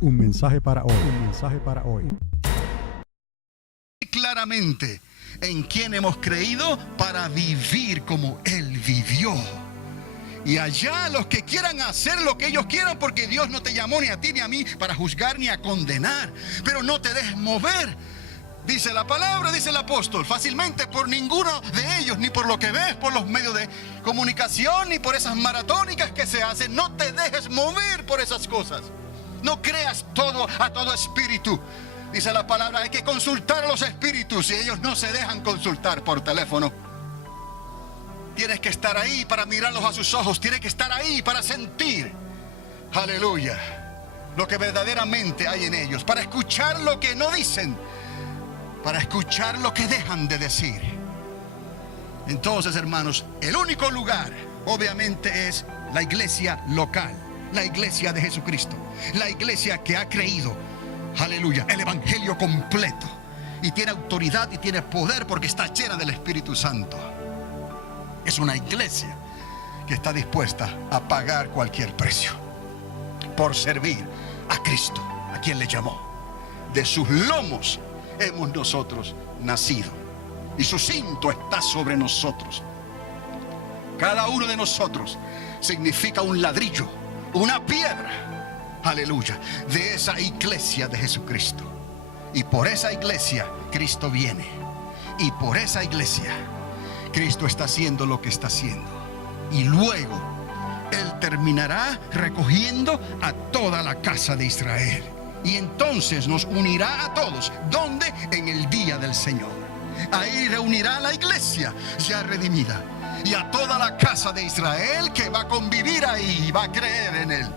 Un mensaje para hoy. Un mensaje para hoy. Claramente en quien hemos creído para vivir como Él vivió. Y allá los que quieran hacer lo que ellos quieran, porque Dios no te llamó ni a ti ni a mí para juzgar ni a condenar. Pero no te dejes mover, dice la palabra, dice el apóstol, fácilmente por ninguno de ellos, ni por lo que ves por los medios de comunicación, ni por esas maratónicas que se hacen. No te dejes mover por esas cosas. No creas a todo espíritu. Dice la palabra, hay que consultar a los espíritus y ellos no se dejan consultar por teléfono. Tienes que estar ahí para mirarlos a sus ojos. Tienes que estar ahí para sentir, aleluya, lo que verdaderamente hay en ellos. Para escuchar lo que no dicen. Para escuchar lo que dejan de decir. Entonces, hermanos, el único lugar, obviamente, es la iglesia local. La iglesia de Jesucristo. La iglesia que ha creído, aleluya, el evangelio completo. Y tiene autoridad y tiene poder porque está llena del Espíritu Santo. Es una iglesia que está dispuesta a pagar cualquier precio por servir a Cristo, a quien le llamó. De sus lomos hemos nosotros nacido y su cinto está sobre nosotros. Cada uno de nosotros significa un ladrillo, una piedra, aleluya, de esa iglesia de Jesucristo. Y por esa iglesia Cristo viene. Y por esa iglesia Cristo está haciendo lo que está haciendo. Y luego Él terminará recogiendo a toda la casa de Israel. Y entonces nos unirá a todos. ¿Dónde? En el día del Señor. Ahí reunirá a la iglesia ya redimida. Y a toda la casa de Israel que va a convivir ahí, va a creer en Él.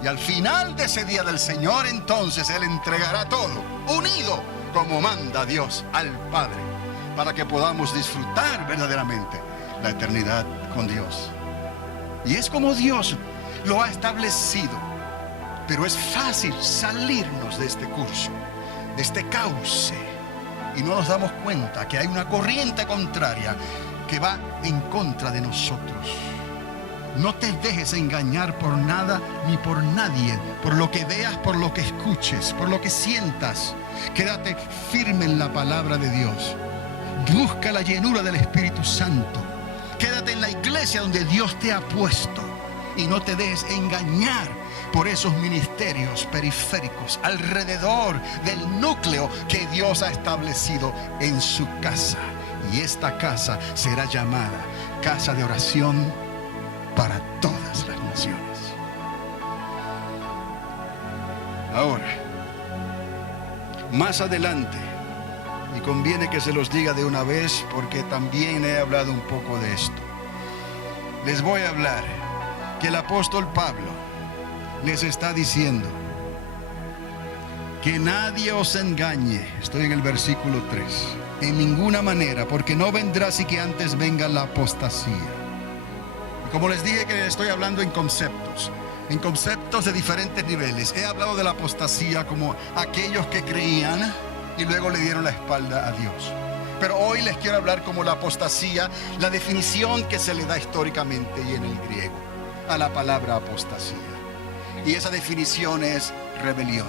Y al final de ese día del Señor, entonces Él entregará todo, unido como manda Dios al Padre, para que podamos disfrutar verdaderamente la eternidad con Dios. Y es como Dios lo ha establecido. Pero es fácil salirnos de este curso, de este cauce, y no nos damos cuenta que hay una corriente contraria que va en contra de nosotros. No te dejes engañar por nada ni por nadie, por lo que veas, por lo que escuches, por lo que sientas. Quédate firme en la palabra de Dios. Busca la llenura del Espíritu Santo. Quédate en la iglesia donde Dios te ha puesto y no te dejes engañar por esos ministerios periféricos alrededor del núcleo que Dios ha establecido en su casa. Y esta casa será llamada casa de oración para todas las naciones. Ahora, más adelante, y conviene que se los diga de una vez porque también he hablado un poco de esto, les voy a hablar que el apóstol Pablo les está diciendo que nadie os engañe. Estoy en el versículo 3. En ninguna manera, porque no vendrá sin que antes venga la apostasía. Y como les dije que estoy hablando en conceptos de diferentes niveles. He hablado de la apostasía como aquellos que creían y luego le dieron la espalda a Dios. Pero hoy les quiero hablar como la apostasía, la definición que se le da históricamente y en el griego a la palabra apostasía. Y esa definición es rebelión.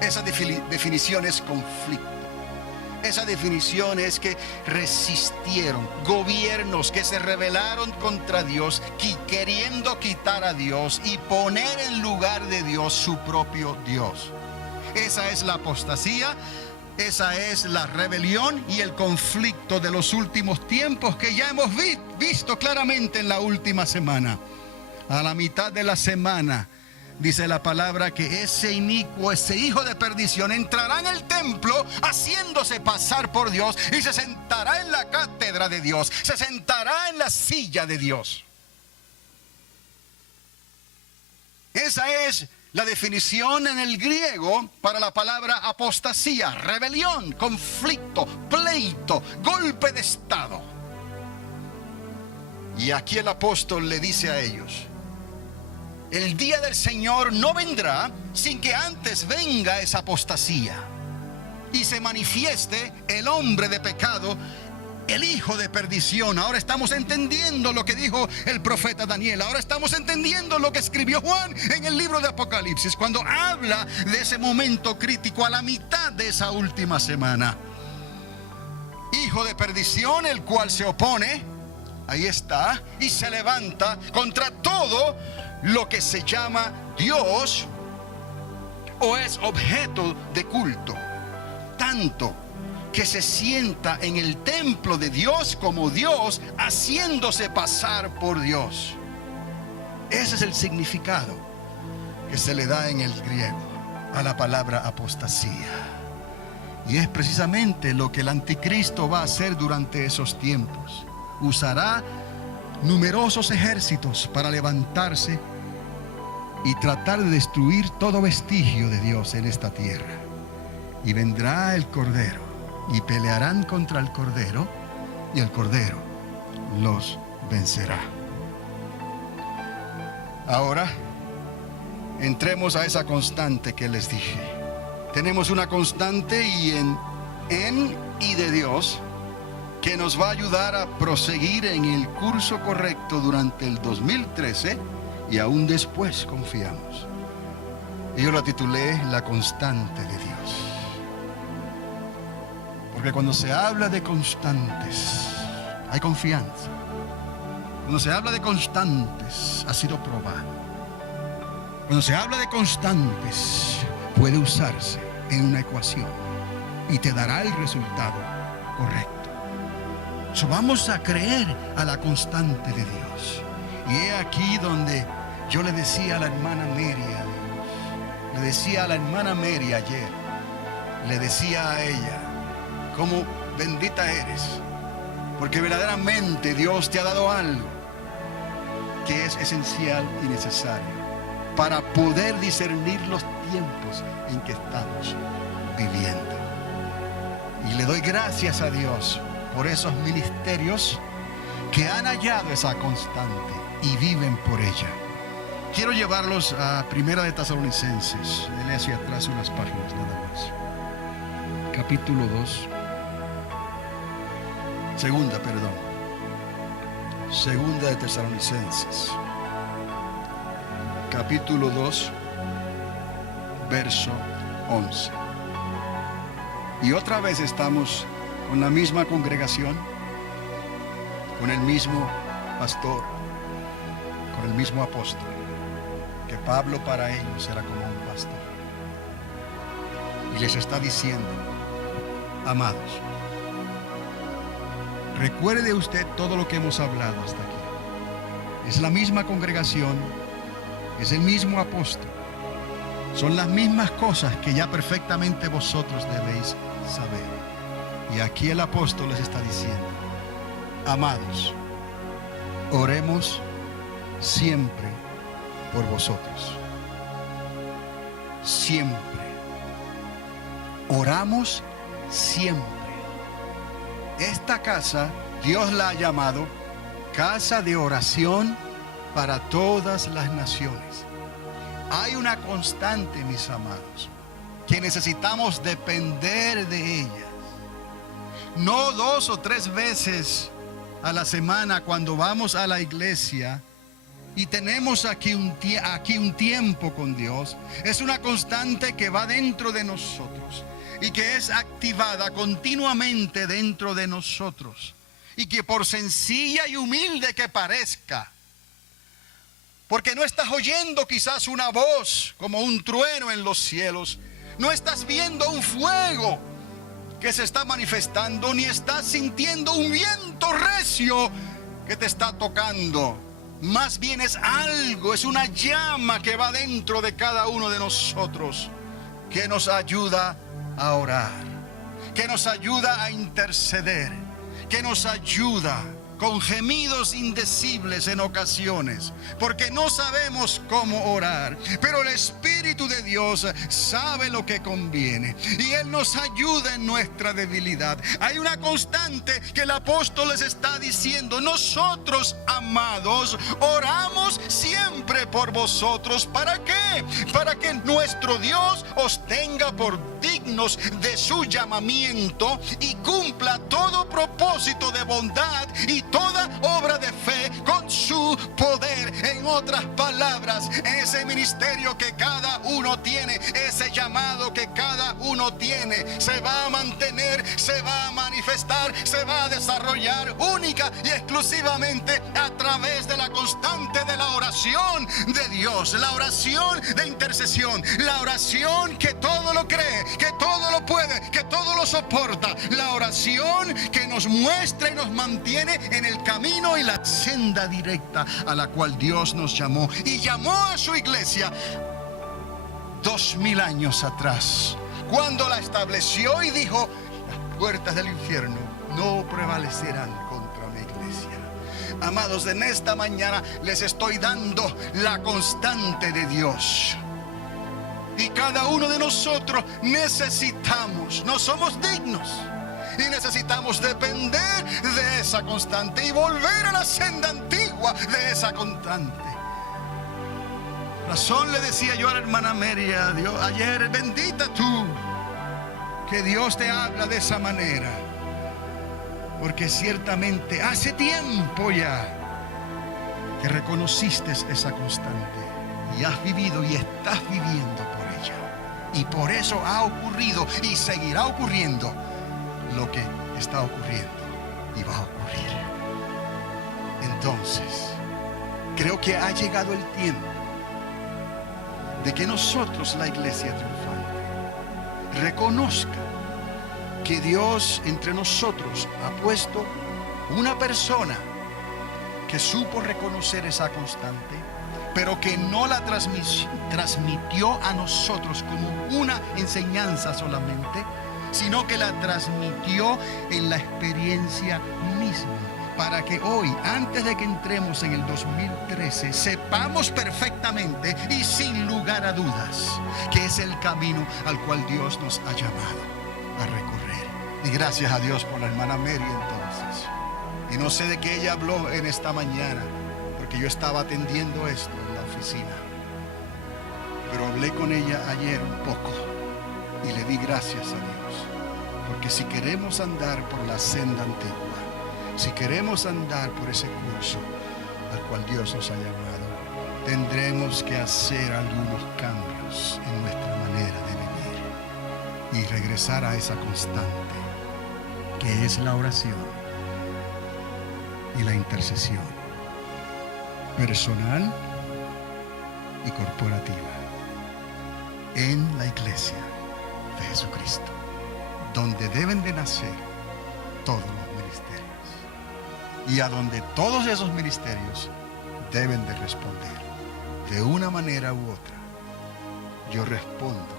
Esa definición es conflicto. Esa definición es que resistieron gobiernos que se rebelaron contra Dios, queriendo quitar a Dios y poner en lugar de Dios su propio Dios. Esa es la apostasía. Esa es la rebelión y el conflicto de los últimos tiempos que ya hemos visto claramente en la última semana. A la mitad de la semana dice la palabra que ese inicuo, ese hijo de perdición entrará en el templo haciéndose pasar por Dios y se sentará en la cátedra de Dios, se sentará en la silla de Dios. Esa es la definición en el griego para la palabra apostasía: rebelión, conflicto, pleito, golpe de estado. Y aquí el apóstol le dice a ellos: el día del Señor no vendrá sin que antes venga esa apostasía y se manifieste el hombre de pecado el hijo de perdición. Ahora estamos entendiendo lo que dijo el profeta Daniel. Ahora estamos entendiendo lo que escribió Juan en el libro de Apocalipsis, cuando habla de ese momento crítico a la mitad de esa última semana. Hijo de perdición, el cual se opone, ahí está, y se levanta contra todo lo que se llama Dios o es objeto de culto, tanto que se sienta en el templo de Dios como Dios, haciéndose pasar por Dios. Ese es el significado que se le da en el griego a la palabra apostasía. Y es precisamente lo que el anticristo va a hacer durante esos tiempos. Usará numerosos ejércitos para levantarse y tratar de destruir todo vestigio de Dios en esta tierra. Y vendrá el Cordero y pelearán contra el Cordero, y el Cordero los vencerá. Ahora entremos a esa constante que les dije. Tenemos una constante en y de Dios que nos va a ayudar a proseguir en el curso correcto durante el 2013 y aún después, confiamos. Y yo la titulé La constante de Dios. Porque cuando se habla de constantes, hay confianza. Cuando se habla de constantes, ha sido probado. Cuando se habla de constantes, puede usarse en una ecuación y te dará el resultado correcto. So, vamos a creer a la constante de Dios. Y es aquí donde yo le decía a la hermana Mary ayer, le decía a ella, cómo bendita eres, porque verdaderamente Dios te ha dado algo que es esencial y necesario para poder discernir los tiempos en que estamos viviendo. Y le doy gracias a Dios por esos ministerios que han hallado esa constante y viven por ella. Quiero llevarlos a Primera de Tesalonicenses. Dele hacia atrás unas páginas nada más. Capítulo 2. Segunda de Tesalonicenses. Capítulo 2, verso 11. Y otra vez estamos con la misma congregación, con el mismo pastor, con el mismo apóstol, que Pablo para ellos era como un pastor. Y les está diciendo, amados, recuerde usted todo lo que hemos hablado hasta aquí. Es la misma congregación, es el mismo apóstol, son las mismas cosas que ya perfectamente vosotros debéis saber. Y aquí el apóstol les está diciendo, amados, oremos siempre por vosotros. Siempre. Oramos siempre. Esta casa, Dios la ha llamado casa de oración para todas las naciones. Hay una constante, mis amados, que necesitamos depender de ella. No 2 o 3 veces a la semana cuando vamos a la iglesia y tenemos aquí un tiempo con Dios. Es una constante que va dentro de nosotros y que es activada continuamente dentro de nosotros. Y que por sencilla y humilde que parezca, porque no estás oyendo quizás una voz como un trueno en los cielos, no estás viendo un fuego que se está manifestando, ni estás sintiendo un viento recio que te está tocando. Más bien es algo, es una llama que va dentro de cada uno de nosotros, que nos ayuda a orar, que nos ayuda a interceder, que nos ayuda con gemidos indecibles en ocasiones, porque no sabemos cómo orar, pero el Espíritu de Dios sabe lo que conviene y Él nos ayuda en nuestra debilidad. Hay una constante que el apóstol les está diciendo: nosotros, amados, oramos siempre por vosotros. ¿Para qué? Para que nuestro Dios os tenga por dignos de su llamamiento y cumpla todo propósito de bondad y toda obra de fe con su poder. En otras palabras, ese ministerio que cada uno tiene, ese llamado que cada uno tiene, se va a mantener, se va a manifestar, se va a desarrollar única y exclusivamente a través de la constante de la oración de Dios, la oración de intercesión, la oración que todo lo cree, que todo lo puede, que todo lo soporta, la oración que nos muestra y nos mantiene en el camino y la senda directa a la cual Dios nos llamó y llamó a su iglesia 2000 años atrás, cuando la estableció y dijo: las puertas del infierno no prevalecerán contra mi iglesia. Amados, en esta mañana les estoy dando la constante de Dios. Y cada uno de nosotros necesitamos, no somos dignos, y necesitamos depender de esa constante y volver a la senda antigua de esa constante. Razón le decía yo a la hermana Mary ayer: bendita tú que Dios te habla de esa manera, porque ciertamente hace tiempo ya que reconociste esa constante y has vivido y estás viviendo por ella, y por eso ha ocurrido y seguirá ocurriendo lo que está ocurriendo y va a ocurrir. Entonces, creo que ha llegado el tiempo de que nosotros, la iglesia triunfante, reconozca que Dios entre nosotros ha puesto una persona que supo reconocer esa constante, pero que no la transmitió a nosotros como una enseñanza solamente, sino que la transmitió en la experiencia misma, para que hoy, antes de que entremos en el 2013, sepamos perfectamente y sin lugar a dudas que es el camino al cual Dios nos ha llamado a recorrer. Y gracias a Dios por la hermana Mary entonces. Y no sé de qué ella habló en esta mañana, porque yo estaba atendiendo esto en la oficina, pero hablé con ella ayer un poco y le di gracias a Dios, porque si queremos andar por la senda antigua, si queremos andar por ese curso al cual Dios nos ha llamado, tendremos que hacer algunos cambios en nuestra manera de vivir y regresar a esa constante que es la oración y la intercesión personal y corporativa en la iglesia de Jesucristo, donde deben de nacer todos los ministerios y a donde todos esos ministerios deben de responder de una manera u otra. Yo respondo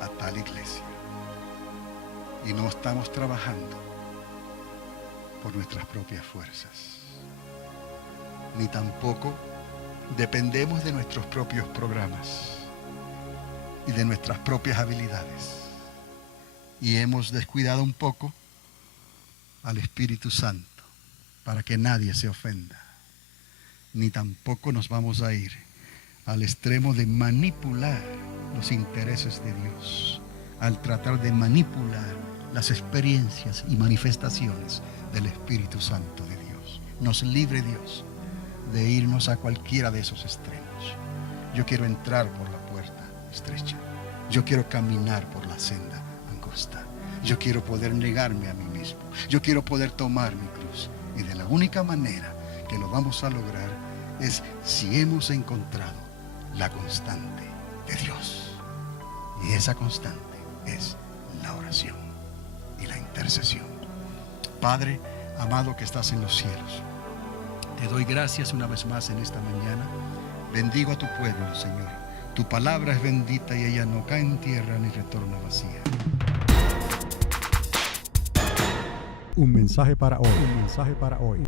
a tal iglesia, y no estamos trabajando por nuestras propias fuerzas, ni tampoco dependemos de nuestros propios programas y de nuestras propias habilidades, y hemos descuidado un poco al Espíritu Santo para que nadie se ofenda, ni tampoco nos vamos a ir al extremo de manipular los intereses de Dios, al tratar de manipular las experiencias y manifestaciones del Espíritu Santo de Dios. Nos libre Dios de irnos a cualquiera de esos extremos. Yo quiero entrar por la puerta estrecha. Yo quiero caminar por la senda angosta. Yo quiero poder negarme a mí mismo. Yo quiero poder tomar mi cruz. Y de la única manera que lo vamos a lograr es si hemos encontrado la constante de Dios. Y esa constante es la oración y la intercesión. Padre amado que estás en los cielos, te doy gracias una vez más en esta mañana. Bendigo a tu pueblo, Señor. Tu palabra es bendita y ella no cae en tierra ni retorna vacía. Un mensaje para hoy. Un mensaje para hoy.